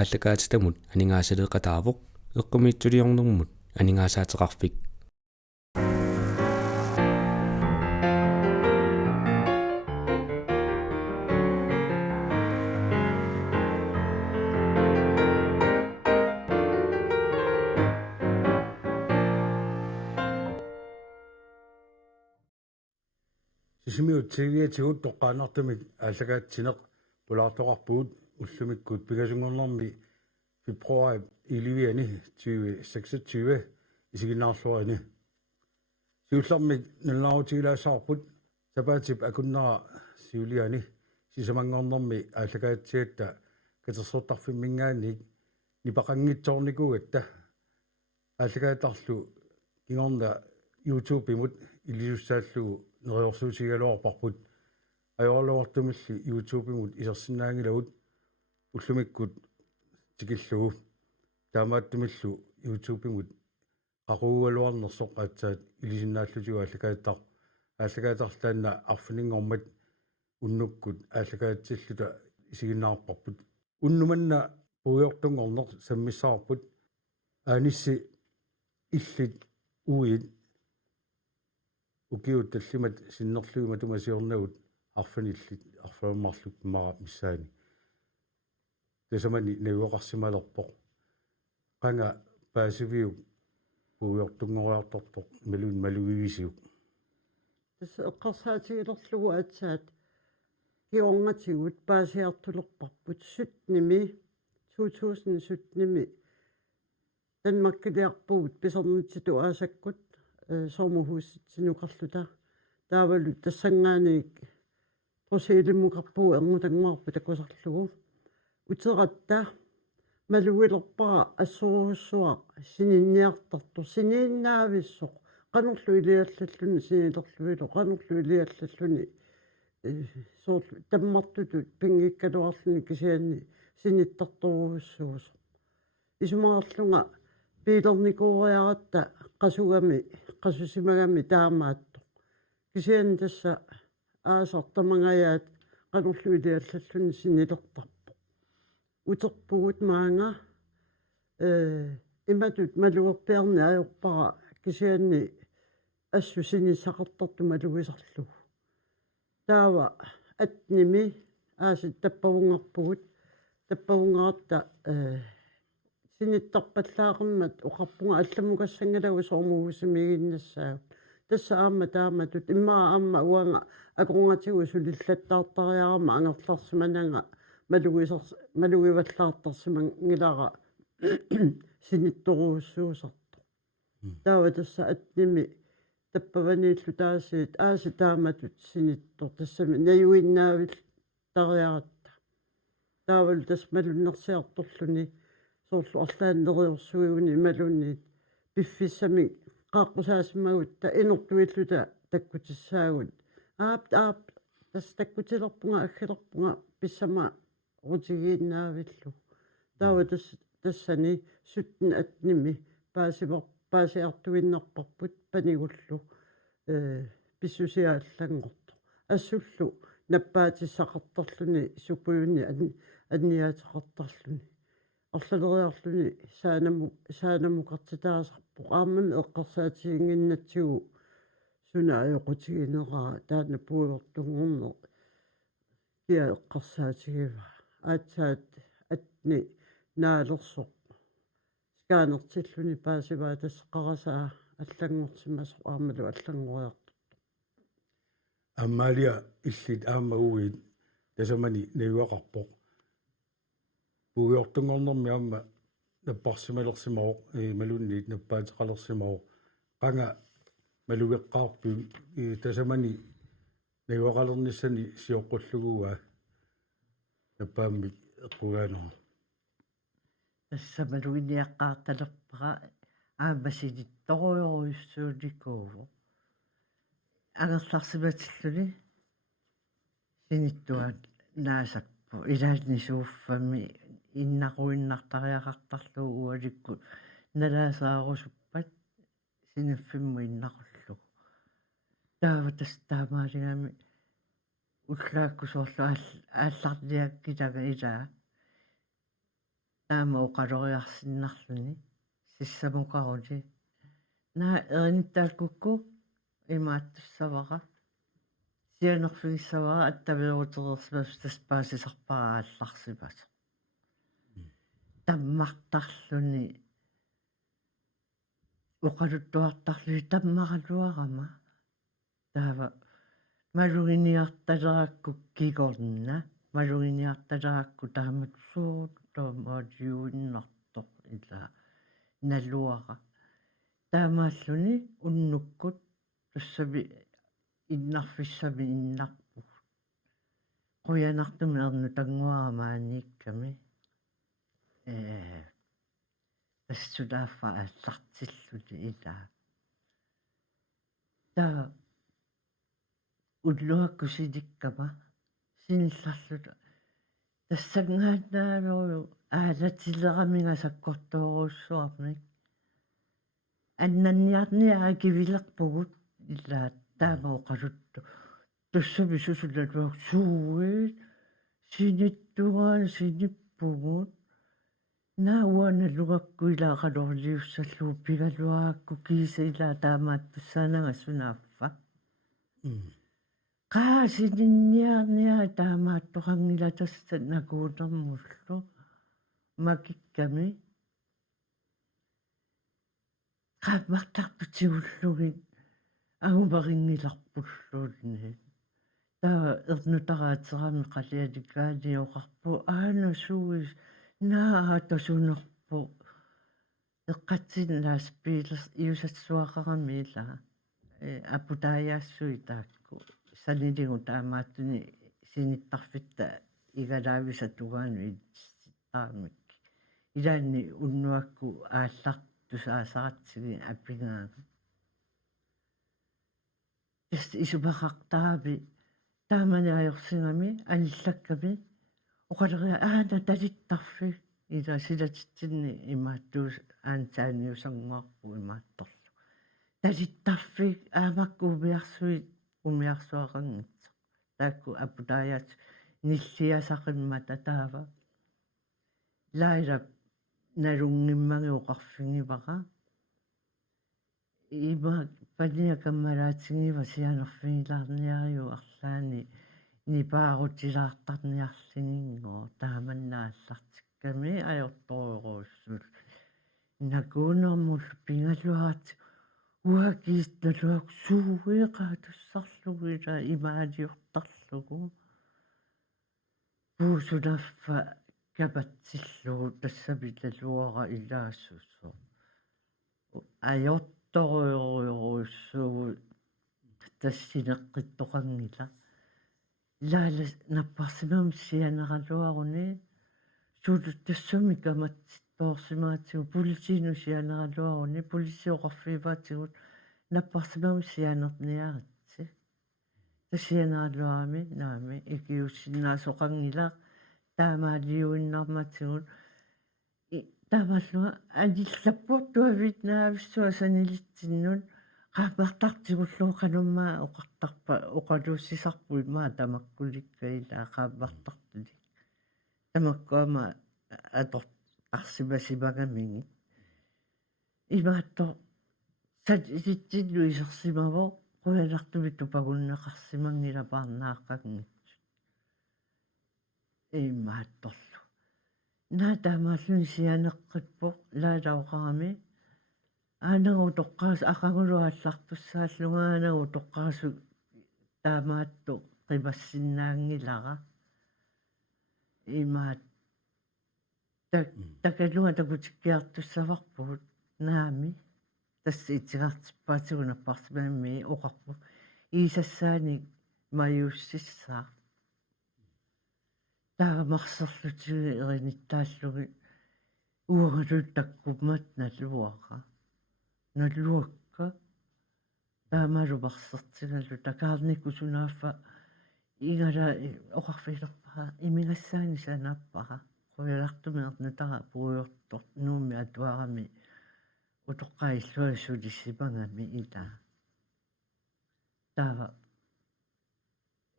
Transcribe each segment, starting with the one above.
ааллакаатитамут анингаасалеэкатаавоқ эққумиитсулиорнэрмут анингаасаатеқарфик сисимиут тивиатигут тоққаанартумик ааллакаатсинеқ пулаартоқарпугут уллумиккут пигасунгорнэрми фебруари иливиани 2026 исигиннаарлуани сиуллэрмик наллаарутигилаасаарпут сапаатип акуннера сиулиани сисамангорнэрми ааллакаатсиатта катерсуутарфиммингаанник нипақангитсоорникугатта ааллакаатарлу кингорна YouTube имут илисуссааллугу нериорсуутигалуарпарпут ajorluartumillu YouTube-imut isерсиннаангилагут уллумиккут тикиллугу таамааттумиллу YouTube-имут qaquugaluarnersoq aatsaat ilisиннааллутигу ааллакаатарлаанна арфинингормат уннуккут ааллакаатсиллута исигиннаарпарпут уннуманна уйортунгорнер саммиссаарпут аанисси иллит уит укиут таллимат синнерлугима тумасиорнагут арфаниллит арфааммарлут мара миссаани тасамани навуақарсималерпоқ qanga паасивиу пуйортунгориарторпоқ малун малугивисиук тас эққарсаатигилерлугу атсаат киорнгатигут паасиартулерпарпут сутними 2017 данмаккилиарпугут писернитситу аасаккут сомухусситсинукарлута таавалу тассангааник просеилиммуқарпугу эрмутангмаарпу такусарлугу утератта малуилерпара ассууруссуа сининниартарту сининнаависсоқ qanurlu iliallalluni sinilерluilo qanurlu iliallalluni soort tammartutut pingikkaluarluni kisianni sinittartoruussuus isumaarlunga piilernikuriaratta qasugami qasusimagami taamaatto kisianni tassa aasartamagayaat qanurlu iliallalluni sinilertarpo uterpugut maanga imatut maluerpiarni ajorpara kisianni assу синисақартарту малуисарлугу таава атними аасит таппавунгарпугут таппавунгаратта синиттарпаллаақармат оқарпунга алламукассангалагу соормугусимигиннассаа тасса аама тааматут иммаа аама уанга аконгатигу сулиллаттаартариарама ангерларсимананга малуиваллаартарсиман ngilара синитторуuссуусарто таава тасса атними таппаваниллу таасиит ааси тааматут синиттор тассами наюиннаавил тариаратта таавал тас малуннерсиарторлуни соорлу арлааннериорсуигуни малунниит пиффиссами qaaqqusaasimmagutta inurtuilluta takkutiссаагут аап тас таккутилерпунга аггилерпунга писсама рутигииннаавиллу таава тассани суттин атними паасиартуиннерпарпут панигуллу писсусиааллангорто ассуллу наппаатиссақартарлуни супуюнни анниаатеқартарлуни орлалериарлуни саанамукартитаасарпо ааммами эққарсаатигингиннатсигу суна аёқутигинераа таана пуйортунгорнер киа эққарсаатигива аатсаат атни наалерсоқ скаанертиллуни паасиваа тассеқарасаа аллангортимасо аамалу аллангориарто аммалиа иллит аама уит тасамани навуақарпоқ пуйортунгорнэрми аама наппарсималерсимаоқ малунниит наппаатеқалерсимаоқ qanga малугеққарпи тасамани навуақалерниссани сиоққуллугуа наппаамми эққугаанера тассамалугиниаққаарталерпара аамасинитторуйоруйуссууникууву агерларсиматиллуни синиттуат наасакпу илааннисууффами иннақуиннартариақартарлуу уаликку налаасаарусуппат синаффимму иннақуллу таава тастаамаалигами уллаакку соорлу аалларниаккитага илаа таама оқалориарсиннарлүни сиссамукарули наа эрниттааккукку имааттуссавара сианерфигиссавара аттавиорутерерсимас таспаасисарпараалларсимас таммартарлүни оқалуттуартарлуи таммаралуарама таава малугиниарталеракку кигорнна малугиниарталеракку тааматсуут таамаалиуиннартоқ ила налуара таамааллуни уннуккут тассами иннарфиссами иннарпу қуянартуми ерну тангуарамааникками тассулааффа ааллартиллуни ила таа уллуакку силиккама синилларлута тассангааннаалеру аалатилерамига саккортооруссуарник аннанниарниаа кивилерпугут ила таама оқалутту тассами сусулалуак сууит синиттугаан синиппугут науана лугакку илаақалорлиуссаллуу пигалуаакку киса ила таамааттуссаанага сунаaffa qaasininnniarnia taamaattoqangila tassa nakuunermullu makikkami qaammartartutiullugin agumarinngilarpulluunni taa ernutaraatserami qalialikkaaniuqarpu aana suis naa tasunerpu eqqatsinnaas piilers iusatsuaqarami ila aputaajassui taakku saniligu taamaattuni sinittarfitta igalaavissatugaanu ittaarmik ilaanni unnuakku aallartusaasaratsigi appingaaga isupaqartarapi taamaniajorsigami allillakkami oqaleria aana talittarfik ila silatitsinni imaattuus aantaaniusanguarpu imaattorlu talittarfik aamakku umiarsuaqangitso taakku aputaajat nilliasaqimmat taava laila nalungimmagi oqarfingivara ima paniakammalaatigiva sianerfigilaarniariu arlaani nipaarutilaartarniarlinginngo taamannaallartikkami ajortoruussul nakuunermullu pingaluarat uakiittaluak suueqaatussarlugu ila imaaliortarlugu puusunaffa kapatsillugu tassamilaluara ilaassusso ajortoruuruussugu tassineqqittoqangila laala napparsimam sianeraluaruni suulut tassumi kamatsittoorsimaatigu pulisiinu sianeraluaruni pulisioqarfiivaatigut napparsimam sianerniaritsi tassianeraluarami naami ikiussinnaasuqangila taamaaliuinnarmatigut taamallua anillappuuttuavit naavissua sanilittinnun qaammartartigullu qanummaa oqartarpa oqaluussisarpu immaa tamakkulikka ilaa qaammartartuli tamakkuama atortarsimasimagami imaatto satittillu isersimavo quyanartumi tupagunneqarsimangila paarnaaqqangit imaattorlu naa taamaalluni sianeqqippoq laalaoqarami аанагу тоққаас ақагулуаллартуссааллунга аанагу тоққаасу таамаатту қимассиннаангилара имаат такалунга такутиккиартуссаварпугут наами тасса итигартиппаатигу наппарсимаамми оқарпу иисассаани маюссиссаа таамарсерлутиги эриниттааллуги уагалут таккуммат налуара налуакка таамалупарсертигаллу такаарникку сунаaffa игала оқарфилерпара имигассаани санааппара қуялартумиернутара пуйортор нууми атуарами утоққаиллуасулиссимагами ила таава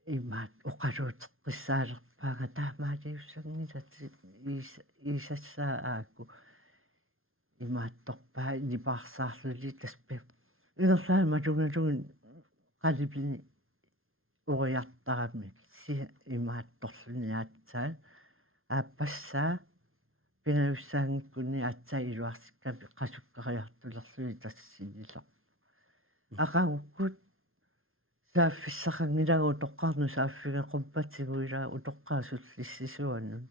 имаат оқалуутеққиссаалерпа Pangataamaatiussangilati isassaa aaku imaattorpaa ilipaarsaarluli taspe ingerlaama tungatungin qalipini uriartaramik si imaattorluni aatsaa aappassaa pinayussaangikkuni aatsaa iluarsikkapi qasukkariartulerluli tassillilerpu aqagukkut saaffissaqangilagu toqqarnu saaffigequppatigu utoqqaasullissisuannun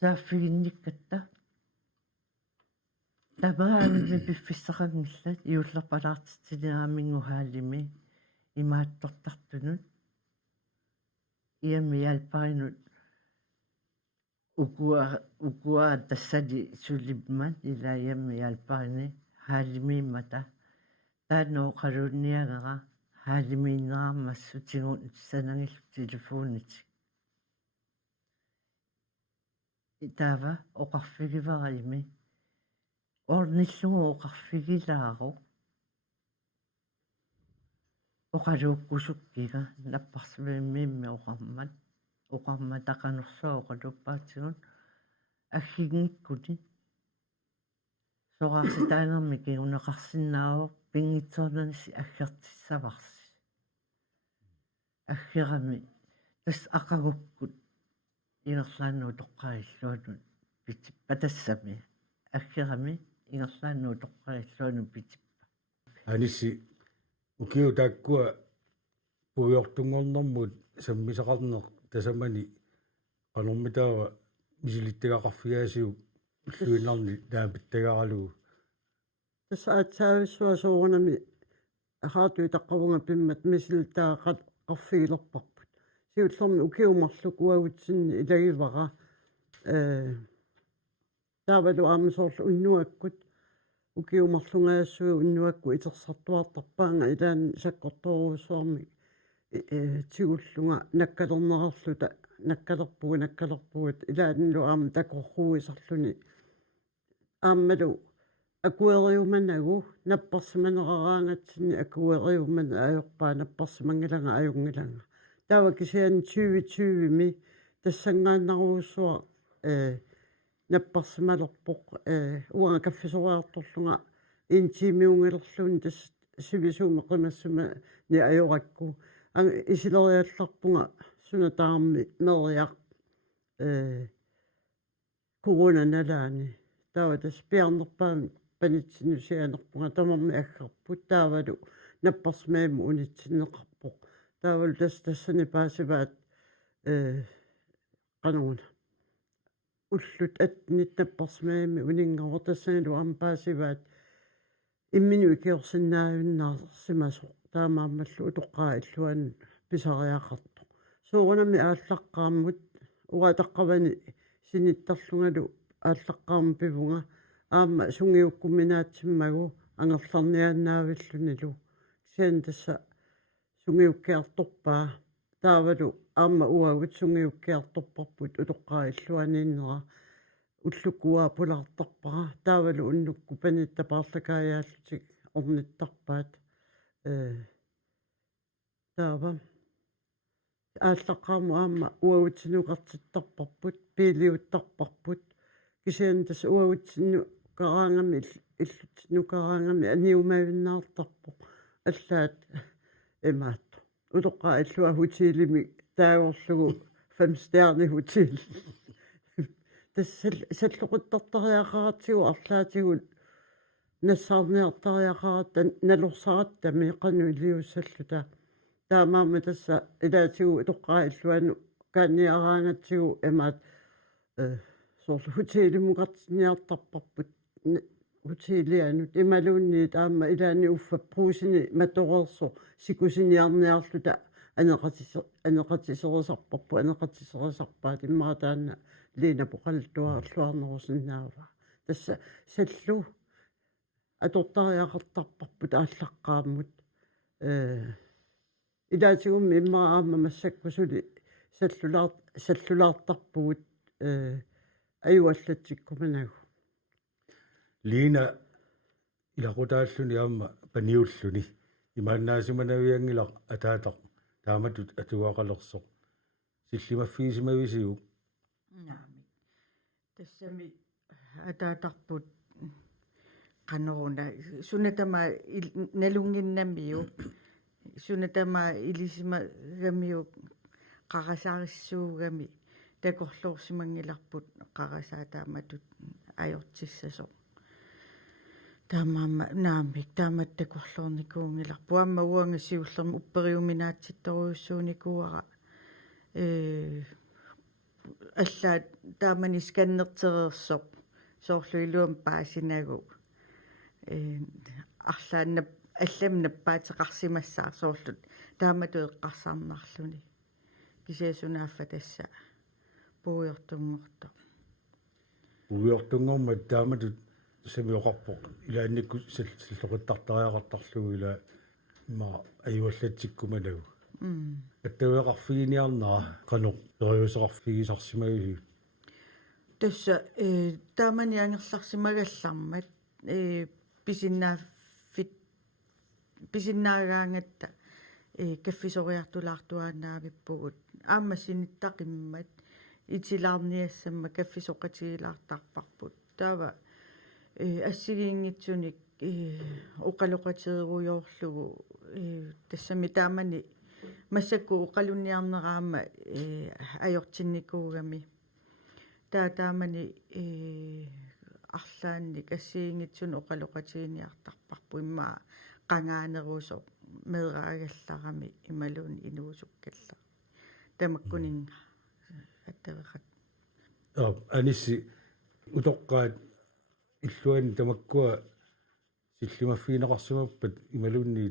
saaffiginnikkatta тамаами пиффиссақангилlat иуллерпалаартитсинераамингухаалими имааттортартунут иами ялпаринут укуа тассали сулипмат ила иами ялпарини хаалимииммата таано қалуунниагара хаалимииннераамассутигут санангиллу телефонит итава оқарфигиварими орниллугу оқарфигилаару оқалууккусуккига наппарсимимми оқарма тақанерсоо оқалуппаатигун аггигниккути сораарситаанерми кигунеқарсиннаавоқ пингитсоорнаси аггертиссаварси аггерами тас ақагуккут ингерлааннуу тоққаиллуанут питсиппатассами аггерами ингерлааннуу тоққаиллуану питсиппа анисси укиу тааккуа пуйортунгорнэрмут саммисақарнеқ тасамани qanормитаава мисилиттагақарфигаасиу уллуиннарни таапиттагаралугу тасаатсаависсуа соорунами ахаатуи таққавунга пиммат мисилтаақат қарфигилерпарпут сиуллерми укиумарлук уагутсинни илагивара таавалу аамсоорлу уннуаккут укиумарлунгаассуи уннуакку итерсартуартарпаанга илаани саккорторуусуарми тигуллунга наккалернерарлута наккалерпугат илаанилу аама такорруисарлуни ааммалу акуэриуманагу наппарсиманерараангатсини акуэриуман аёрпаа наппарсимангилага аюнгилага таава кисиани 2020ми тассангааннаруусуа наппарсималерпоқ уанга каффисориарторлунга интимиунгилерлуни тас сивисууме қимассума ни аёракку ан исилериалларпунга сунатаарми мериақ коронаналаани таава тас пиарнерпаами панитсинусианерпунга тамарми аггерпут таавалу наппарсимаами унитсиннеқарпоқ таавалу тассани паасиваат qanuna уллут атнит наппарсимаами унингавортассаналу ампаасиваат иммину икиорсинаавиннаарсимасо таамааммаллу утоққаа иллуан писариақарту соорунами ааллаққааммут уратаққавани синиттарлунгалу ааллаққаама пивунга аама сунгиуккуминаатсиммагу ангерларниааннаавиллунилу кисиан тасса сунгиуккиарторпаа таавалу аама уагут сунгиуккиарторпарпут утоққаа иллуанииннера уллуккуаа пулаартарпара таавалу уннукку паниттапаарлакаяаллутик орниттарпаат таава ааллаққааму аама уагутсинукартиттарпарпут пилиуттарпарпут кисиан тас уагутсинну караангами иллутсинукараангами аниумавиннаартарпо аллаат эмаатто утоққаа иллуа хутилими таагорлугу 5-стjernig hotel тас саллоқуттартариақаратсигу арлаатигут нассаарниартариақарат налорсаратта меқану илиуссаллута таамаама тасса илаатигу утоққаа иллуану кааниараангатсигу эмаат соорлу хутилимукартиниартарпарпут хутилианут ималуунни таама илаани уффа пруусини маторерсо сикусиниарниарлута анеқатисерисарпарпу анеқатисерисарпаат иммаратаана лина поқалтуарлуарнерусиннаава тасса саллу атортариақартарпарпут ааллаққааммут илаатигумми иммараама массаккусули саллулаартарпугут аюаллатсиккуманагу лина илақутааллуни аама паниуллуни имааннаасиманавиангилақ атаатақ тааматут атуақалерсоқ силлимаффигисимависиук наами тассами атаатарпут qanoruna sunatama nalunginnamiu sunatama ilisima gamiu qarasaarissuugami takorluorsimangillarput qarasaataamatut ajortissasoq taamaama naamik taamat takorluornikuungillarpu amma uangassiullermi upperiuminaatittoruussuunikuara аллаат таамани сканнертерерсоқ соорлуилуам паасинагу арлааннап аллам наппаатеқарсимассаа соорлут таамату эққарсаарнарлуни кисиасунааффа тасса пуйортунгорто уиортунгорма тааматут самиоқарпоқ илаанникку силлоқиттартариақартарлугу ила ма аюаллатсиккумалагу аттавеқарфигиниарнаа каноқ ториусеқарфигисарсимагису тасса таамани ангерларсимагаллармат писиннаагаангатта каффисориартулаартуаанаавиппугут аама синиттақиммат итилаарниассамма каффисоқатигилаартарпарпут таава ассигиингитсуник оқалоқатируйоорлугу тассами таамани массакку оқалунниарнераама ajortinnikkuugami таамани арлаанник ассиингитсун оқалоқатигиниартарпарпу иммаа қангаанерусо медраагалларами ималуун инуусуккалла тамаккунинга аттавеқат анисси утоққаат иллуани тамаккуа силлимаффигинеқарсимаппат ималуунни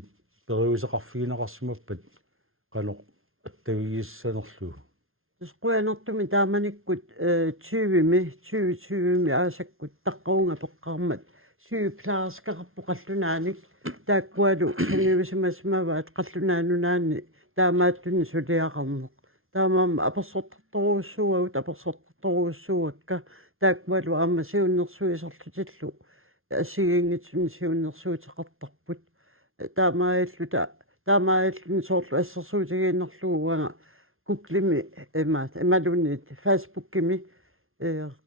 периусеқарфигинеқарсимаппат каноқ аттавигиссанерлу тусқуанертуми тааманиккут 20 аасаккут таққаунга пеққармат сюплаарскақарпу қаллунааник тааккуалу санивисимасмаваат қаллунаанунаанни таамааттунни сулиақарнеқ таамаама аперсортарторуussуагут аперсортарторуuссуакка тааккуалу аама сиуннерсуисерлутиллу ассигингитсунни сиуннерсуутеқартарпут таамааллуни соорлу ассерсуутигииннерлугуага куклими эмалунит фейсбуккими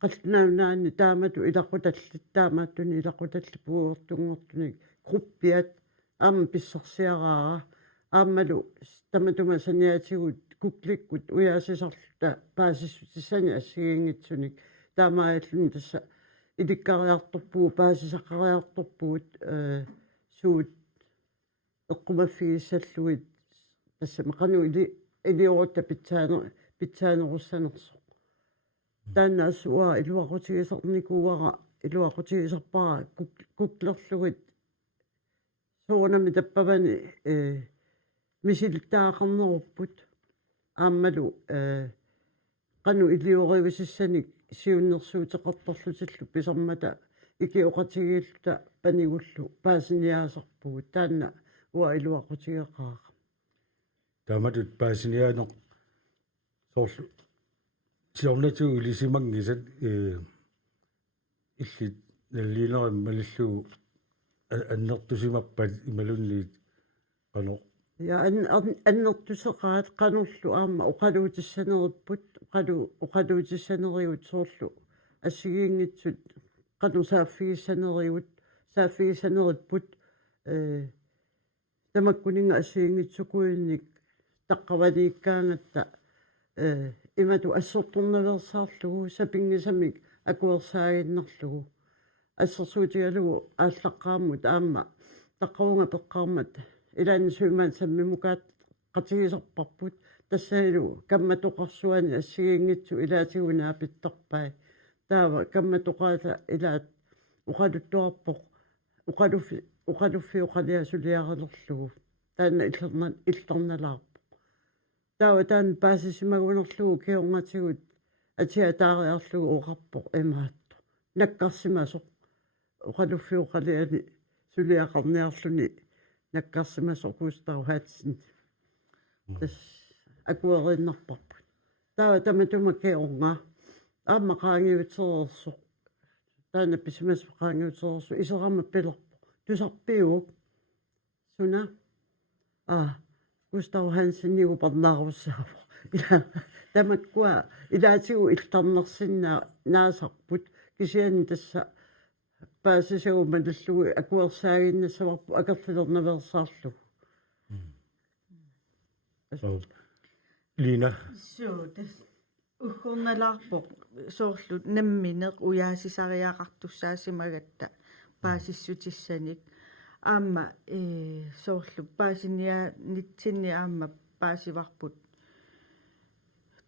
қаллунаанаанни таамату илақуталлит таамааттуни илақуталли пугуортунгортуник группиат аама писсерсиараа аамалу таматума саниатигут кукликкут уяасисарлута паасиссутиссани ассигингитсуник таамааллуни тасса иликкариарторпуу паасисаққариарторпуут суут эққумаффигиссаллуит тассама қану илиорутта питсаанеруссанерсо тааннаасуа илуақутигисерникууара илуақутигисерпара куклерлугит соонами таппавани мисилтаақарнеруппут ааммалу қану илиоривисиссаник сиуннерсуутеқартарлутиллу писармата икиоқатигииллута панигуллу паасиниаасарпугут таанна уа илуақутигеқаара тааматут паасиниаанеқ соорлу сиорнату илисимангисат иллит наллиинерим малиллугу аннертусимаппат ималунниит каноқ я аннертусеқаат қануллу аама оқалуутиссанериппут оқалуутиссанериут соорлу ассигиингитсут қану сааффигиссанериппут тамаккунинга ассигингитсукуинник таққавалииккаангатта имату ассорторнаверсаарлугу сапингисамик акуерсаагиннерлугу ассерсуутигалугу ааллаққааммут аама таққавунга пеққармат илаани суимаан саммимукаат қатигисерпарпут тассаилу камматоқарсуани ассигингитсу илаатигунаа питторпай таава камматоқаата илаат уқалуттуарпоқ уқалуффи уқалиасулиаралерлугу таана иллерналаарпо таава таан паасисимагунерлугу кионгатигут атиатаариарлугу оқарпоқ эмаатто наккарсимасоқ уқалуффи уқалиани сулиақарниарлуни наккарсимасоқ Густав Хатсен тас акуериннарпарпут таава таматума киорнга аама qaangiuterersoq таана писимас qaangiuterersu исерама пилерпо тусарпиук суна Густав Хансен нигу парнааруссаава ила тамаккуа илаатигу илларнерсиннаа наасарпут кисиани тасса паасисагу маллугу акуерсаагиннассаварпу акерлилернаверсаарлу Lina So das uhornalarpoq soorlut nammineq uyaasisariaqartussaasimagatta paasissutissaniik aamma soorlu paasinia nitsinni aamma paasivarput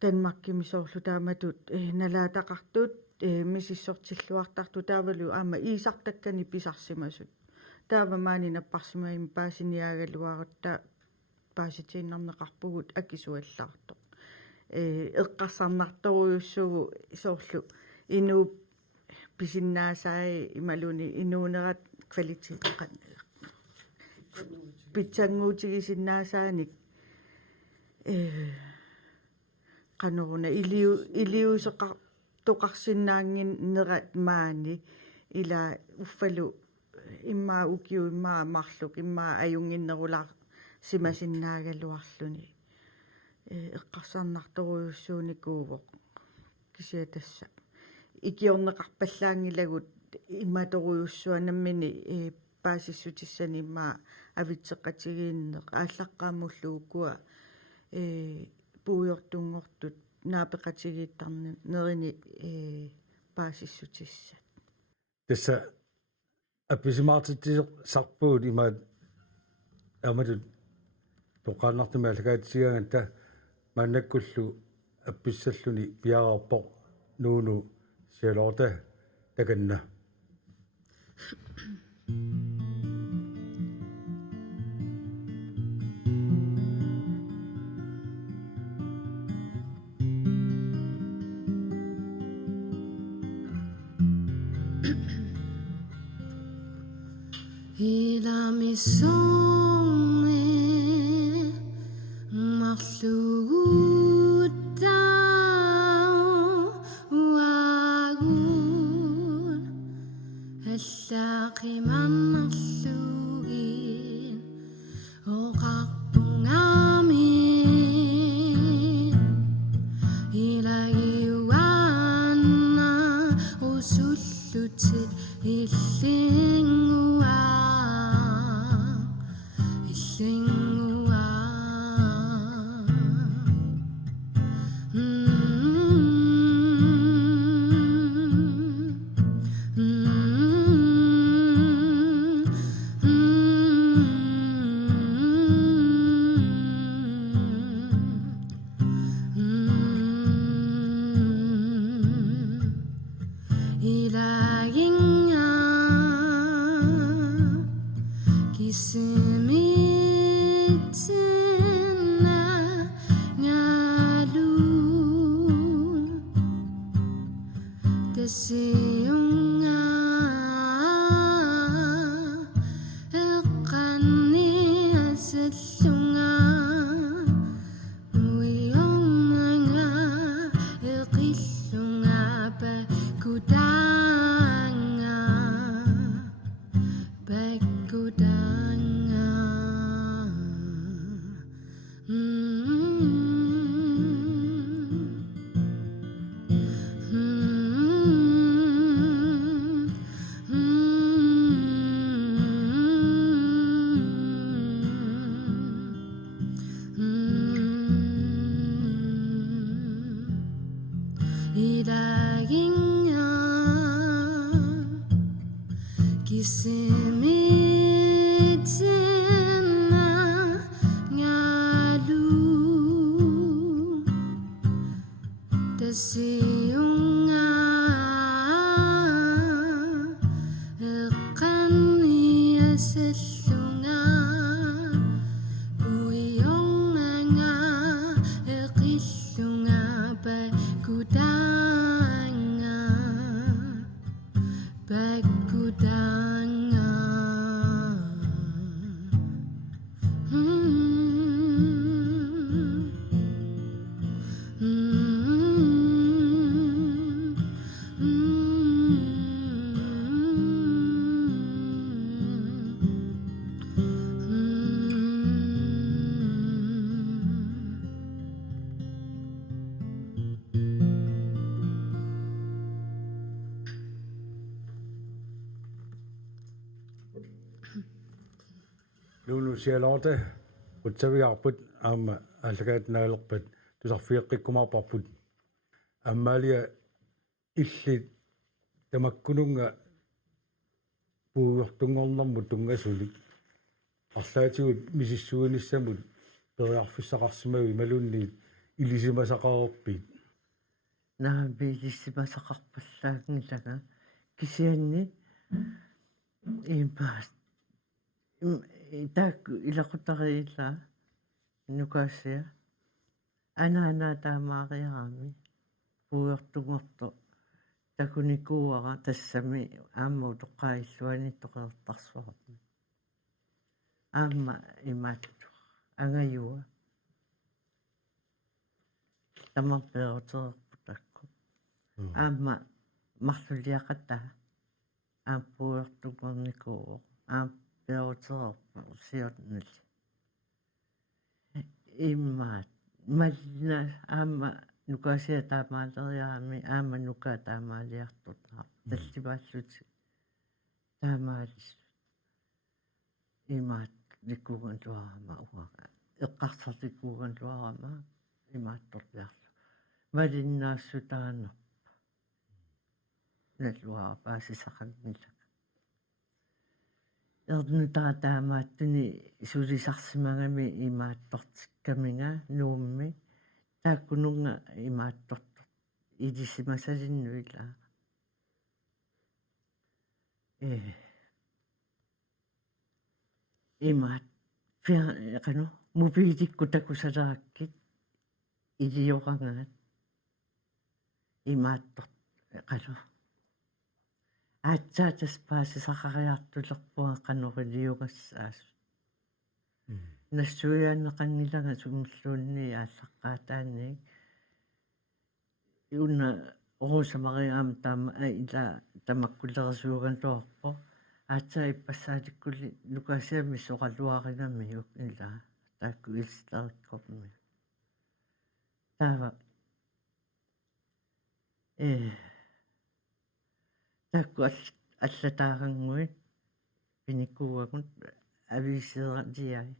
Danmarkimi soorlu taamatut nalaataqartut misissortilluartartu taavalu aamma iisartakkani pisarsimasut taava maani napparsimaim paasiniagaluarutta paasitiinnerneqarpugut akisuallaartoq eqqarsarnartoruussugu soorlu inuu pisinnaasai imaluni inuunerat kvalititeeqqan pitsanguutigisinnaasaanik qanoruna iliuseqar toqarsinnaangin nerat maani ila uffalu immaa ukiu immaa marluk immaa ajunginnerulaa simasinnaagalluarluni eqqarsarnartoruussuunikuuvoq kisiatassa ikiorneqarpallaangilagut immatoruyussuanammini paasissutissani immaa avitseqqatigiinneq ааllaqqaamulluukua puujortungortut naapeqatigiittarni nerini paasissutissa tassa apisimaartittiseq sarpuut imaat amatut toqaannartimaallagaatisiganganta maannakkullu appissalluni piararpoq nuunu sialorta takanna Ila misonge marluta wagun allaqi mannarlugin oqarpungamin ila iwanna usullutit illingua Bagudanga Lunu sialorta utsaviarput aama allakaatnaalerpat tusarfiiqqikkumaarparput аммаалиа илли тамаккунунга пуугортунгорнэрмут тунгасулик арлаатигут мисиссуиниссамут периарфиссақарсимави малунниит илисимасақарерпит наабилиссимасақарпаллаагнилага кисианни импаас итаак илақутариилла нукаасиа анаана таамаариарами пуйортунгорто такуникууара тассами аамму тоққаиллуани тоқертарсуарпа аама имаатту ангаюа тамарпеотерпутакку аама марлулиақата аам пуйортунгорникуу аам пеотерпу сиотнали иммаат мална аама нукасиа таамаалериарами аама нука таамаалиартутаа талливааллути таамаалис имаат ликкуган туарама уага эққарсартиккуган туарама имаатторлиарлу малиннаассутаанерпа налуаа паасисақангилла эрнутаа таамааттуни сулисарсимагами имааттортиккаминга нуумми тааккунунга имааттортор илисимасалиннуила имаат фиану мобиликку такусалааккит илиорангаат имаатторт қалу аатсаатас паасисақариартулерпуа канорилиугассаас нассуяаннеқангилага сумиллуунни ааллаққаатаанни иуна орусамариаам таама ила тамаккулерсууган тоорпо аатса иппассаатиккули лукасиами соқалуаринами ила таакку илстариккорми таава таакку аллатаарангуит пиниккуугакут ависератиай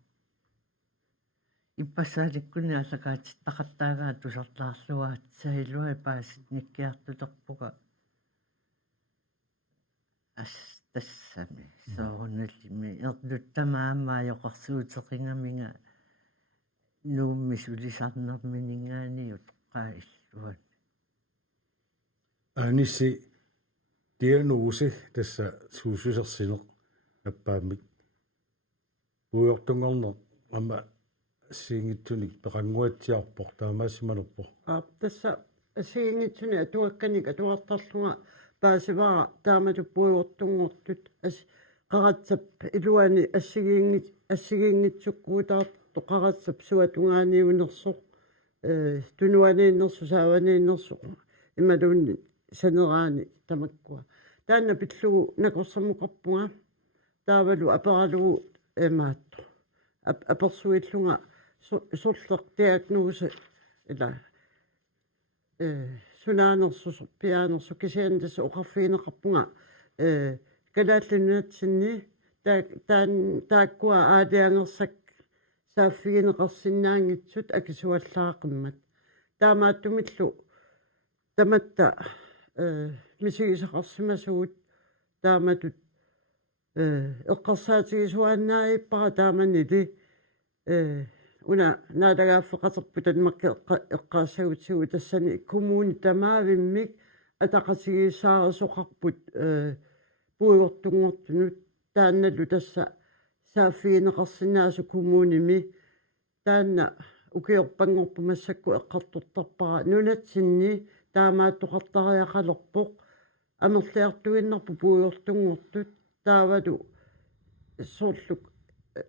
иппассааликкуни аллакаатиттақаттаагаа тусарлаарлуаат саилуа паасит никкиартулерпуга ас тассами соорналлими эрнуттамаамаа йоқарсуутеқингаминга нуумми сулисарнерминингаани утоққаиллуан анисси диагносе тасса суусусерсинеқ наппаамик пуйортунгорнер ама сингитсуник пеқангуатсиарпор таамаассималерпор тасса асигингитсуни атуакканик атуартарлунга паасивара таамату пуйортунгортут ас қаратсап илуани ассигингитсуккуутаарту қаратсап суатунгааниунерсоқ тунуанииннерсу сааванииннерсу ималуунни санераани тамаккуа таанна пиллугу накорсамуқарпунга таавалу апералугу эмаатто аперсуиллунга сорлеқ диагносе ила сунаанерсусо пиаанерсу кисиандас оқарфиинеқарпунга калааллунатсинни тааккуа аалиангерсак сааффигинеқарсинаангитсут акисуаллаақиммат таамааттумиллу таматта мисигисақарсимасуут тааматут эққарсаатигисуааннааиппара тааманили уна наалагааффеқатерпу танмакки эққаассагутсигу тассани коммуни тамаавиммик атақатигисаарисоқарпут пуйортунгортунут таанналу тасса сааффигинеқарсинаасу коммуними таанна укиорпангорпу массакку эққартортарпара нунатсинни таамааттоқартариақалерпоқ амерлиартуиннарпу пуйортунгортут таавалу соорлук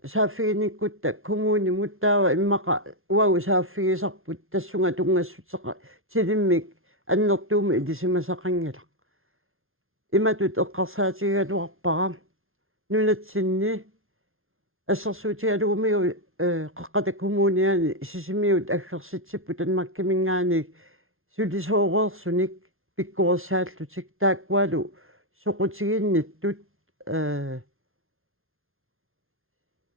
сааффигиниккутта коммуни муттаава иммақа уагу сааффигисарпут тассунга тунгассутеқа тилиммик аннертууми илисимасақангала иматут эққарсаатигалуарпара нунатсинни ассерсуутигалуумиу қаққата коммуниани сисимиут аггерситсиппу танмаккимингаани сулисоорерсуник пиккуерсааллутик тааккуалу соқутигинниттут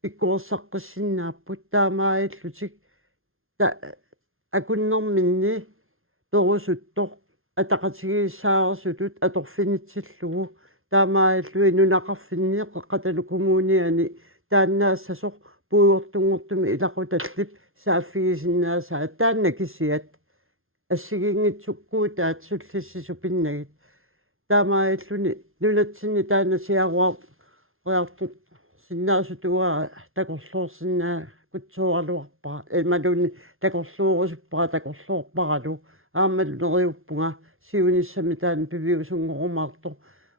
пиккуорсаққиссиннааппут таамааиллутик та акуннэрминни торусуттоқ атақатигииссаарсутут аторфинитсиллугу таамааллуи нунақарфинниэ қеққаталу коммуниани тааннаассасоқ пуйортунгортуми илақуталлип сааффигисиннаасаа таанна кисиат ассигингитсуккуу таатсуллиссису пиннагит таамааллуни нунатсинни таанна сиаруар реартут синнаасутуаа такорлуорсиннаа кутсуаралуарпара малуни такорлуорусуппара такорлуорпаралу ааммалу нериуппунга сиуниссами таан пивиусунгорумаарто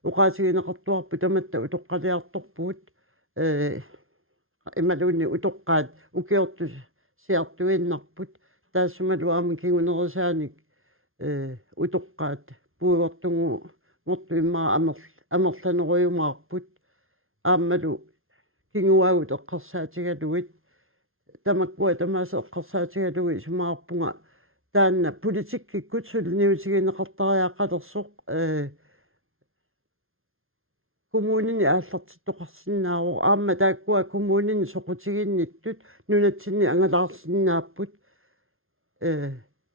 уqaатигинеқартуарпу таматта утоққалиарторпуут ималуни утоққаат укиорту сиартуиннарпут таассумалуаама кигунерисааник утоққаат пуигортугу ngortu immaa амерланеруйумаарпут ааммалу кингуагут эққарсаатигалугит тамаккуа тамааса эққарсаатигалуги сумаарпунга таанна политиккиккут сулниутигинеқартариаққалерсоқ коммунини ааллартиттоқарсинаавоо аама тааккуа коммунини соқутигинниттут нунатсинни ангалаарсинааппут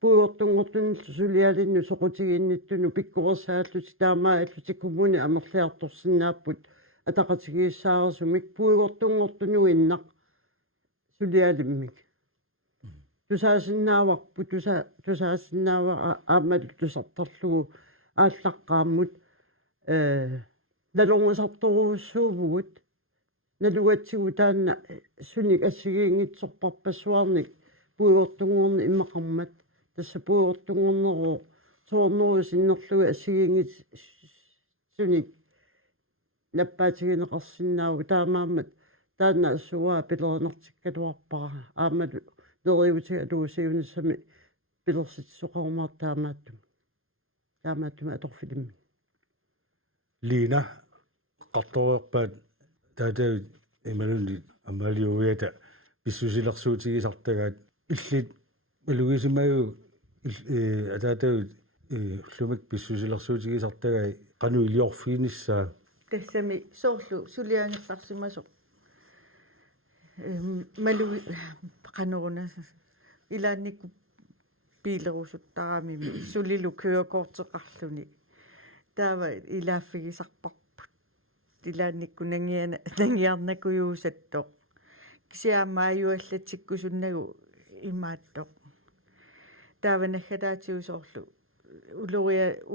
пуйортунгортун сулиалинну соқутигинниттуну пиккорсааллути таамааллути коммуни амерлиарторсинааппут атақатигииссаарсумик пуйортунгортуну иннақ сулиалиммик тусаасиннааварпу тусаасиннаава аамалу тусартарлугу ааллаққааммут налонгусарторуussуувгут налугатсигу таанна суник ассигиингитсорпарпассуарник пуйортунгорни иммақармат тасса пуйортунгорнероо соорнерусиннерлуги ассигиингит суник наппаатигинеқарсинааву таамаамат таанна ассуаа пилеринертиккалуарпара аамалу нериутигалуусиунissami пилерситсоқарумаар таамааттума аторфилимми Lina qartoruerpaat taatau imaluni amaliuiata pissusilersuutigisartagaat illit malugisimaju ataatau llumik pissusilersuutigisartagai qanu iliorfiinissaa тассами соорлу сулиангерларсимасо малуи каноруна илаанникку пилерусуттарамими сулилу kørekorteqarluni таава илааффигисарпарпут илаанникку нангиарнакуюусаттоқ кисиаамааюаллатсиккусуннагу имааттоқ таава наггатаатиусоорлу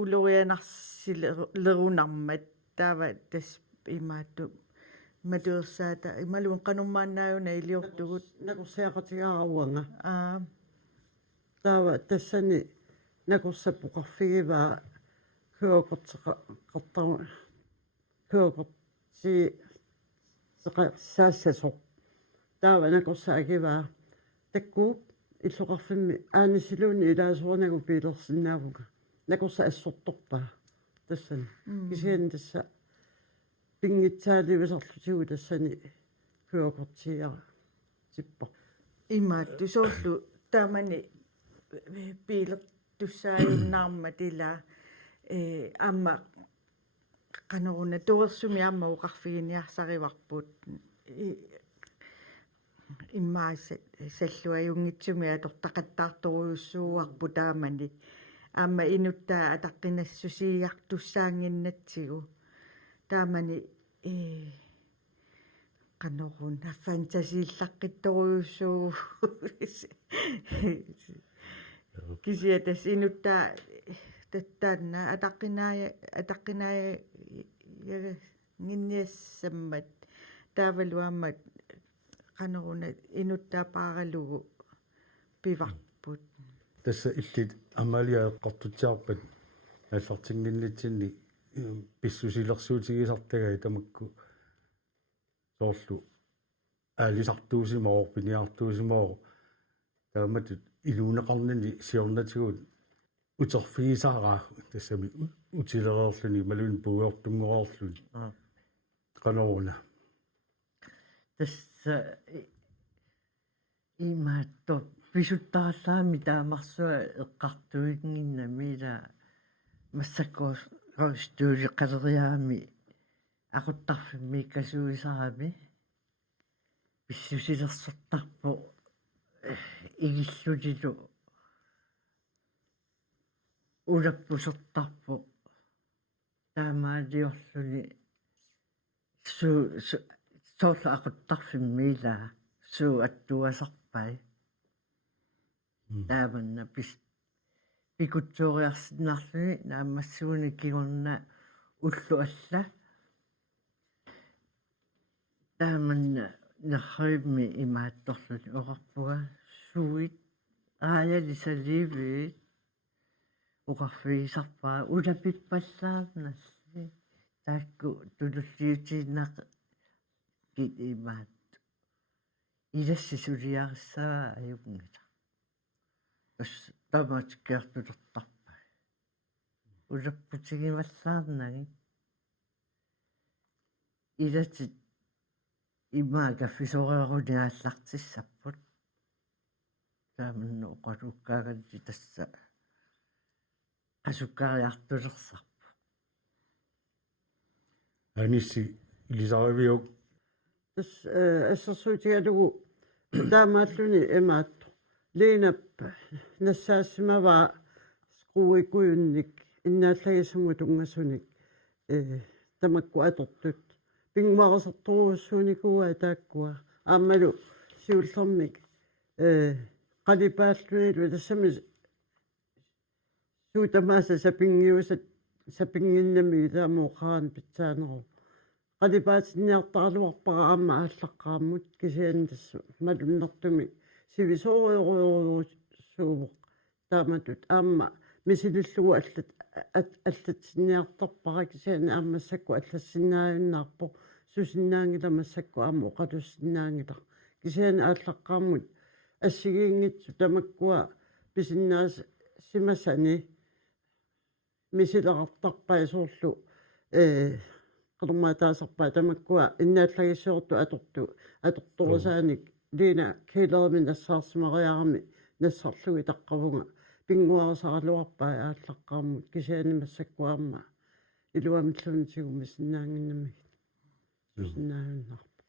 улорианарсилерунармат таава тас имаатту матуерсаата ималуун кануммаанааюна илиортугут накорсиақатигааруанга аа таава тассани накорсаппоқарфигиваа kørekortsi саассасо таава накорсаагиваа таккуп иллоқарфимми аанисилуни илаасуорнагу пилерсинаавуга накорса ассорторпаа тассани кисиан тасса пингитсааливисарлутигу тассани kørekortsiара сиппа имаатту соорлу таамани пилер туссааюннаарма тила аама каноруна туерсуми аама уқарфигиниарсариварпут иммаасат саллуаюнгитсуми атортақаттаарторуйуссууарпу таамани аама инуттаа атаққинассусиартуссаангиннатсигу таамани канорун фантасииллаққитторуйуссуу кисиатас инуттаа таттаанна атаққинаая гинниассаммат таавалуаммат каноруна инуттаапааралугу пиварпут тасса иллит амалиаэққартутсаарпат аллартингиннитсинни писсусилерсуутигисартагай тамакку соорлу аалисартуусимаор пиниартуусимаор тааматут илуунеқарнини сиорнатигут утерфигисаараа тассами утилереерлүни малун пугуортунгороорлүни каноруна тасса имаатто писуттааллаами таамарсуа эққартуигингиннамила массаккоос ростуули қалериаами ақуттарфимми касуисарами писсусилерсортарпо игиллутилу улаппусертарпо таамаалиорлуни соола ақуттарфиммиилаа суу аттуасарпай тааманна пикутсоориарсиннаарлуни наамассууни кигорна уллу алла тааманна нерхойми имаатторлуни оқарпуга суит аалалисаливи уқарфигисарпаа улапиппаллаарналли таакку тулуллиутииннаақ кит имаат иласси сулиариссаа аюнгила ас тамаатиккиартулертарпа улаппутигиваллаарнаги илатит имаага фисорееруниааллартиссаппут тааманну оқалуккаагалли тасса асуккариартулерсарпу анисси илисаривиук тас ассерсуутигалугу таамааллуни эмаатту линаппа нассаассимаваа скруикуйунник иннааллагисуму тунгасуник тамакку атортут пингмаарсэрторуссууникуа тааккуа ааммалу сиуллэрмик қалипааллуилу тассами суутамааса сапингиусат сапингиннами таамооқаран питсаанеру қалипаатинниартаралуарпара аама ааллаққааммут кисиан тассу малуннэртуми сивисоориориуссууво тааматут аама мисилиллугу аллатсинниартарпара кисиан аамассакку аллассиннааюннаарпо сусиннаангила массакку аама оқалуссиннаангила кисиан ааллаққааммут ассигиингитсу тамаккуа писиннаас симасани мисилеқартарпаа соорлу қалумаатаасарпаа тамаккуа иннааллагиссуорту аторторусааник лина килермин ассаарсимариарами нассарлуги таққавунга пингуарсаралуарпаа ааллаққааммут кисиани массаккуаама илуамиллунтигу мисиннаангиннами сусиннааюннарпа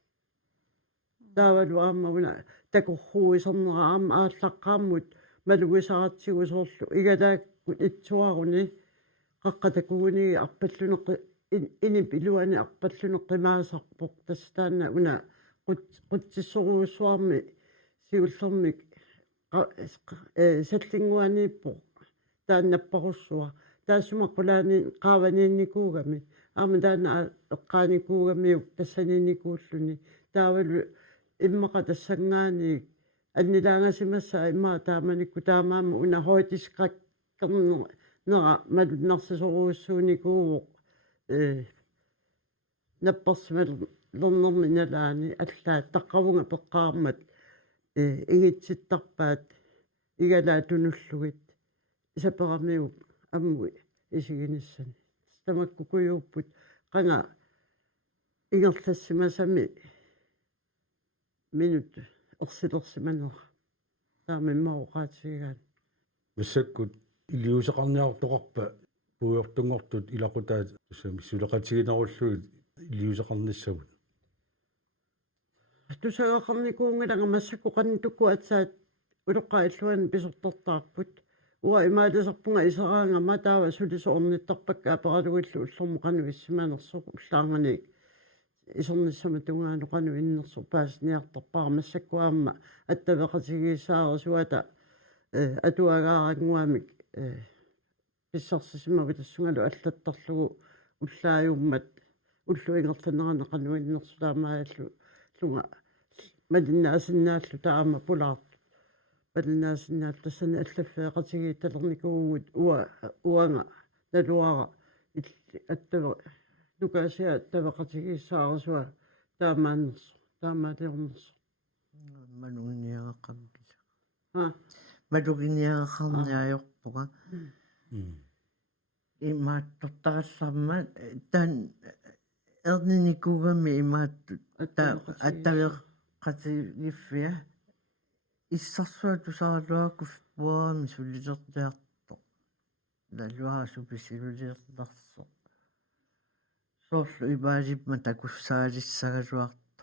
таавалу ааммауна такорруисернера аама ааллаққааммут малугисаратсигу соорлу игалааккут итсуаруни қаққатакугуниги арпаллунеққи инип илуани арпаллунеққимаасарпоқ тассаанна уна қутсиссоруussуарми сиуллэрмик саллингуаниппо тааннаппаруссуа таассума қулаани qaavaniinnikуугами аама таана эққааникуугамиук тассаниинникууллуни таавалу иммақа тассангаани аннилаангасимасса иммаа тааманикку таамаама уна хойтискаккернера нера малуннарсисоруussууникууоқ напперсмал лернерми налаани аллаа таққавунга пеққаармат игитситтарпаат игалаа тунуллугит исаперамиук аммуи исигиниссани тамаккукуйууппут қанга ингерлассимасами минут орсилерсиманера таамиммаоқаатигигаан массаккут илиусеқарниартоқарпа пуйортунгортут илақутаат сами сулеқатигинеруллуит илиусеқарниссагут тусагақарникуунгилага массакку қаннтукку атсаат улоққаиллуан писортартаарпут уа имаалисарпунга исераанга матаава сулисоорниттарпакка апералуиллу уллэрму қану иссиманерсо уллаарганик исерниссама тунгаану қану иннерсо паасниартарпара массаккуаама аттавеқатигиисаара суата атуагаарангуамик писсарсисимава тассунгалу аллаттарлугу уллааюммат уллуингерланерана қануиннерсу таамааллу лунга малиннаасиннааллу таама пулаарту малиннаасиннааллу тассани аллаффеэқатиги талерникуугут уанга налуара аттава лукаасиа аттавеқатигиссаарсуа таамааннерсу таамаалернерсу мануниааққампила малугиниааққарниаёрпуга имааттортаралларма таан эрниникуугами имааттут аттавеққатигиффиа иссарсуа тусаалуакку пуаами сулилертиарто налуарасу писилулиерларсо соорлу ибаалипма такуссаалиссагалуарто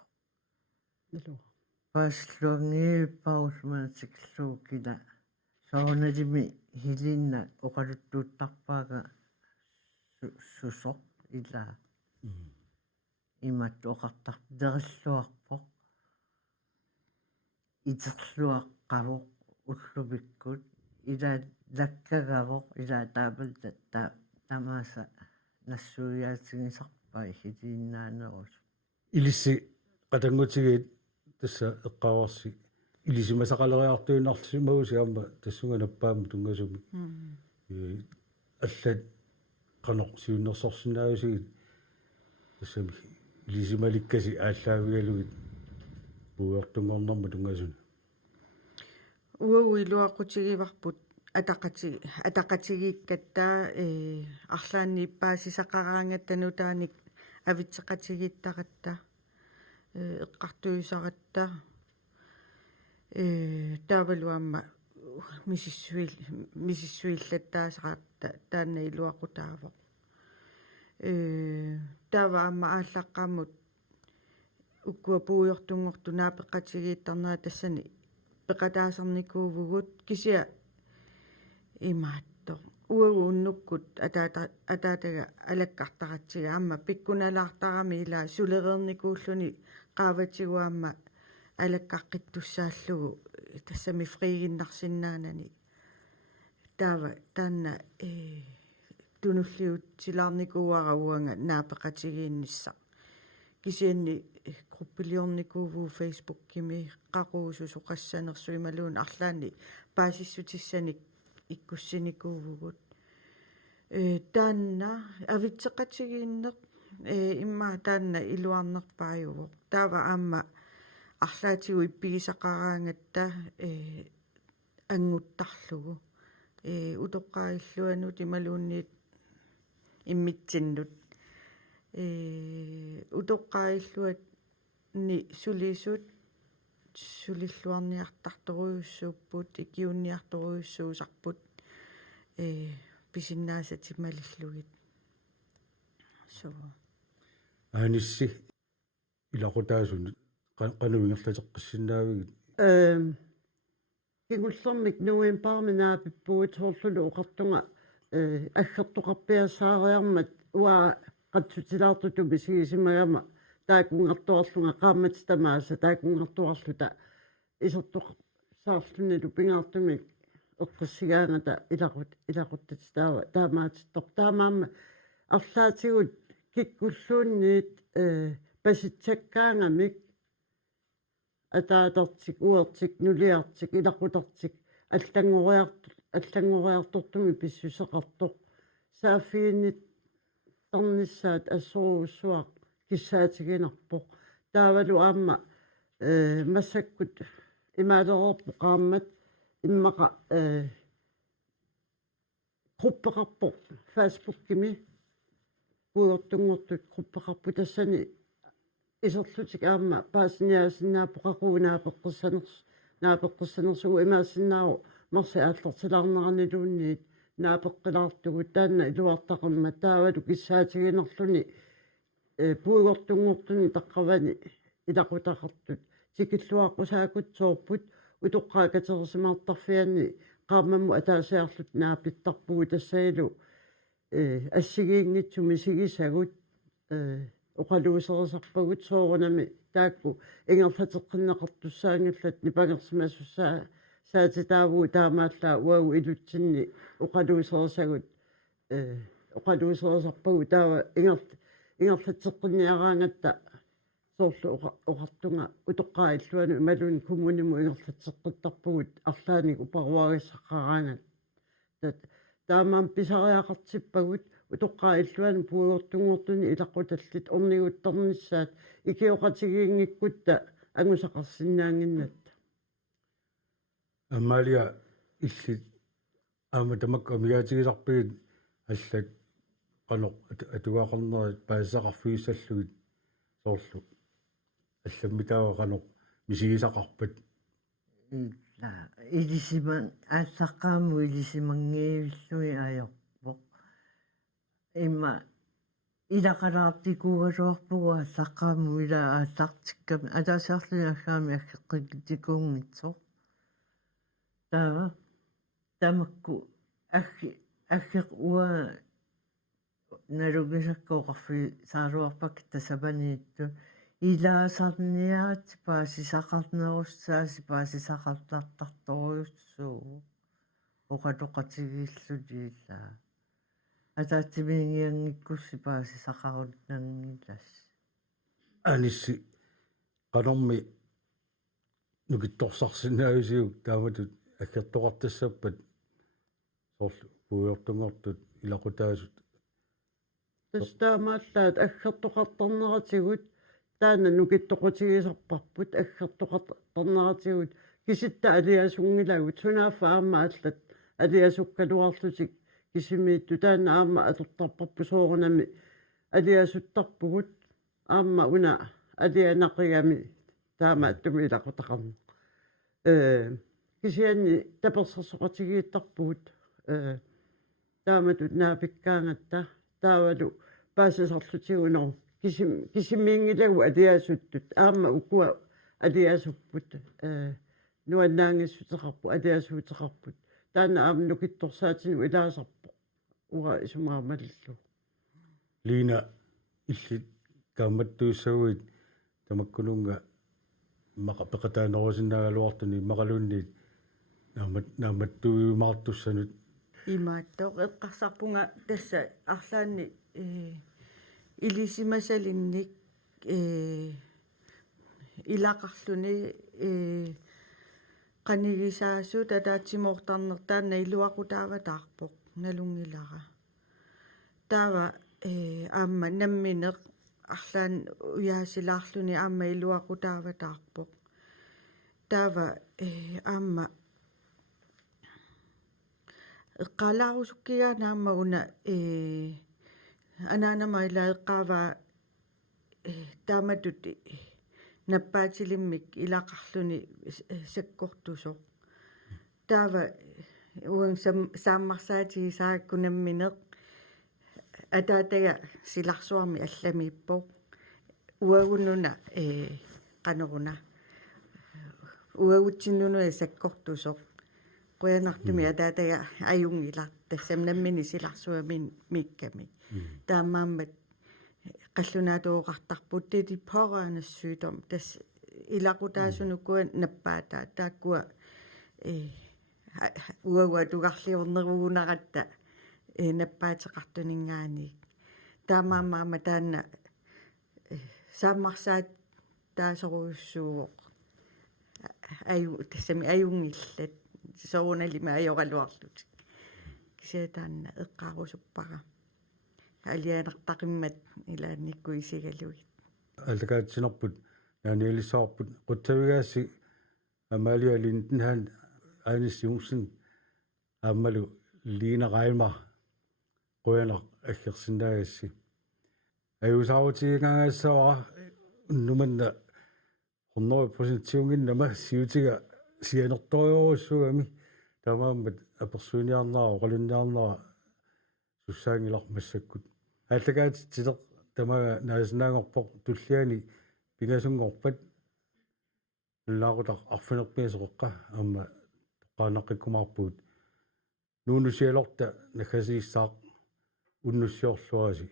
пааслуангииппарусманатикиллуукила соорналими хилинна оқалуттуuттарпаага сусоқ илаа имат оқартар дериллуарпоқ итерлуаққавоқ уллубиккут илаа лаккагавоқ илаа таапалта тамааса нассуяатигисарпай хилиннаанерус илисси qatangutigiit tassa eqqavarsi илисимасақалериартуинарлимагуси аама тассунганаппаама тунгасуми аллат qanoq siunnersорсинаагусигит тассами илисималиккаси ааллаавигалугит пуертунгорнэрму тунгасуни уауилуақутигиварпут атақатигиккаттаа арлааннииппаасисақараангаттанутааник авитсеқатигиттақатта эққартуисаратта таавалуамма мисиссуиллаттаасаратта таанна илуақутаавоқ тааваамма ааллаққаммут уккуа пуйортунгорту наапеққатигииттарнаа тассани пеқатаасарникуувгут кисиа имаатто уагу уннуккут атаатага алаккартаратсига аама пиккуналаартарами ила сулерерникууллуни qaavатигуаама алаккаққиттуссааллугу тассами фригиннарсинаанани таава таанна тунуллиут силаарникууарауанга наапеқатигииннисса кисианни группилиорникууву фейсбук кими қақуусу соқассанерсуималуун арлаани паасиссутиссаник иккуссиникуувгут таанна авитсеқатигииннеқ имма таанна илуарнерпааювоқ таава аама арлаатигу иппигисақараангатта ангуттарлугу утоққаиллуанут ималуунниит иммитсиннут утоққаиллуат ни сулисут сулиллуарниартарторуйуссууппут икиунниарторуйуссуусарпут писиннаасатималиллугит so aanissi ilaqutaasuni qanuingерлатеққиссиннаавигит кигуллэрмик нуимпаарминаапиппуут соорлулу оқартунга аггертоқарпиассаариармат уа қатсутилаартуту бисигисимагама таакунгартуарлунга qaammat тамааса таакунгартуарлута исертоқ саарлуналу пингаартумик эққиссигаангата илақуттат таамаатиттор таамаама арлаатигут киккуллуунниит паситсаккаангамик атаатартик уертик нулиартик илақутартик аллангориартортуми писсусеқартоқ саафииннит тарниссаат ассоруussуақ киссаатигинарпоқ таавалу аама массаккут имаалерерпо qaammat иммақа группеқарпо фейсбук кими уйортунгортут группеқарпу тассани исерлутик аама паасиниаасиннаапоқақуу наапеққиссанерсуу марси ааллартилаарнеранилуунниит наапеққилаартугу таанна илуартақарма таавалу киссаатигинерлуни пуйгортунгортуни таққавани илақутақартут тикиллуаққусаакутсоорпут утоққаакатерсимаартарфианни qaamammu ataasiarlut naapittarpugu tassailu ассигиингитсуми сигисагут оқалуусерисарпагут соорунами таакку ингерлатеққиннеқартуссаангиллат нипангерсимассуссаа саатитаавуу таамааллаа уагу илутсинни оқалуусерисагут оқалуусерисарпагу таава ингерлатеққинниараангатта соорлу оқартунга утоққаиллуану ималуни кумуниму ингерлатеққиттарпагут арлааник упаруариссаққараангат таамаам писариақартиппагут утоққаиллуану пуйортунгортуни илаққуталлит орнигутторниссаат икиоқатигиингиккутта ангусақарсинаангиннатта аммалиа иллит аама тамак амигаатигиларпигит аллак qanoq atuaqarnerit paassaqarfiissallugit soorlu алламмитаава qanoq мисигисақарпат ила илисиман ааллаққааму илисимангиивиллуи аёрпоқ имма илақалаартикуугалуарпуга саққааму ила аасартикками атаасаарлинаахаами аггеққиккикуунгитсо таа тамакку аггеқ уа налугисаккооқарфи сааруарпак тасапаниитту илаасарниаат паасисақарнеруссааси паасисақарлаартарторюссуу оқалоқатигииллулииллаа атаатсимингиангиккусси паасисақаруннангилас анисси канорми нукитторсарсинаависиук тааматут аккертоқартассаппат соорлу пуйортунгортут илақутаасут тастаамааллаат аггертоқартарнератигут таана нукиттоқутигисарпарпут аггертоқартарнератигут киситта алиасунгилагут сунааффа аамааллат алиасуккалуарлутик кисимиитту таана аама атортарпарпу соорунами алиасуттарпугут аама уна алианақигами таама аттуми илақутақарна кисианни таперсерсоқатигииттарпугут тааматут наапиккаангатта таавалу паасасарлутигунер кисимиингилагу алиасуттут аама укуа алиасуппут нуаннаангиссутеқарпу алиасуутеқарпут таана аама нукитторсаатину илаасарпо ура исумаамаллу лина иллит камматтууссагуит тамаккулунга мақапеқатаанерусинаагалуартуни мақалуунниит нааматтуиумаартуссанут имааттоқ эққарсарпунга тасса арлаанни илисимасалинник илақарлуни qanigисаасу татаатсимоортарнертаанна илуақутааватаарпоқ налунгилара таава аама намминеқ арлаан уяасилаарлуни аама илуақутааватаарпоқ таава аама эққалаарусуккигаана аама уна анаанама илаэққааваа тааматут наппаатилиммик илақарлуни саккортусоқ таава уан сааммарсаатиги сааккунамминеқ атаатага силарсуарми алламииппоқ уагуннуна канеруна уагутсиннунуа саккортусоқ қуянартуми атаатага аюнгилар тассам наммини силарсуамин микками таамааммат qallunaatuoqartarput titi pårørendesyjdom das ilaqutaasunukkua nappaata taakkua uagua tugarliornerugunaratta nappaateqartuningaani taamaamaama taanna saammarsaat taasoruussuugoq ayu tassami ayungillat soorunalima ajoraluarlut kisiataanna eqqaarusuppaqa алианертақиммат илаанникку исигалугит аллакаатсинерпут наанилисаарпут қуттавигаасси амалиалинтнхан аанисиумсин аамалу линерайма қуянер аггерсинаагасси аюсаавутигаагассаа нуманна 100% тиунгиннама сиутига сианерториоруссуами тамааммат аперсуиниарнаа оқалинниарнаа суссаангилармассаккут аллагаат тилеқ тамага нааснаангорпоқ туллиани пигасунгорпат лаагутар арфинерпиасоққа аама тоққаанаққиккумаарпуут нуунусиалорта накасииссаақ уннуссиорлуаси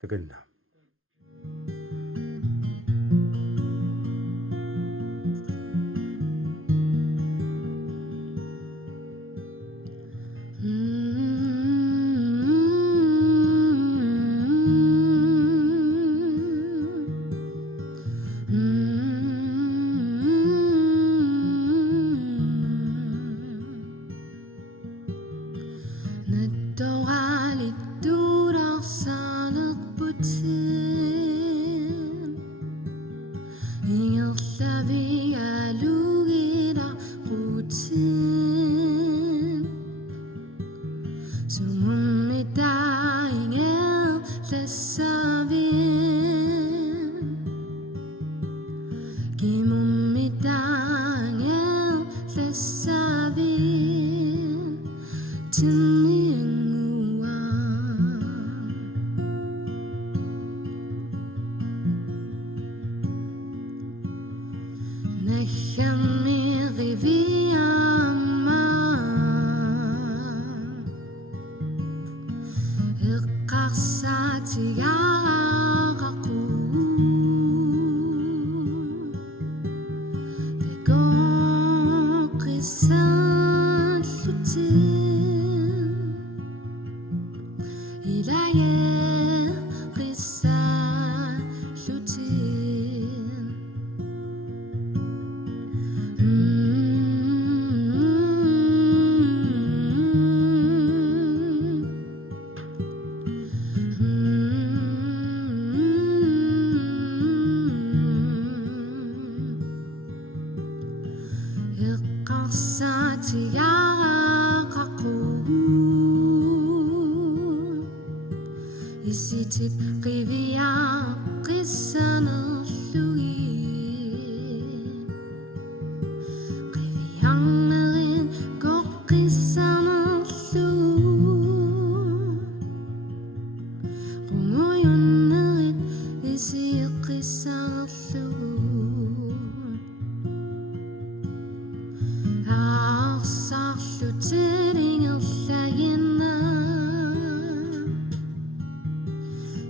таканна Nähkämmi riviammaan. Iqqarsaati yaaqaquun. Peqoqqissallutin. Ilaye qissallutin. Iqqarsaati yaaqaquun. Isitit qiviaqqissanerluin. Qiviarnerin qoqqissanerluun. Qunguyunnerit isiiqqissanerluun. Aarsarlutin ingerlayinna.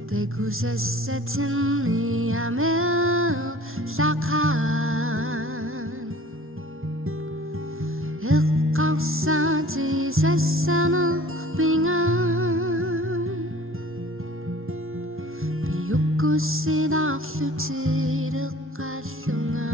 Tegusassatin miamerlaqan. Iqqarsaati sassanerpingan. Piukkussilarlutit eqqallungan.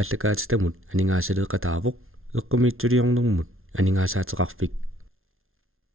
ааллакаатитамут анигаасалеэкатаавоқ эққумиитсулиорнэрмут анигаасаатеқарфик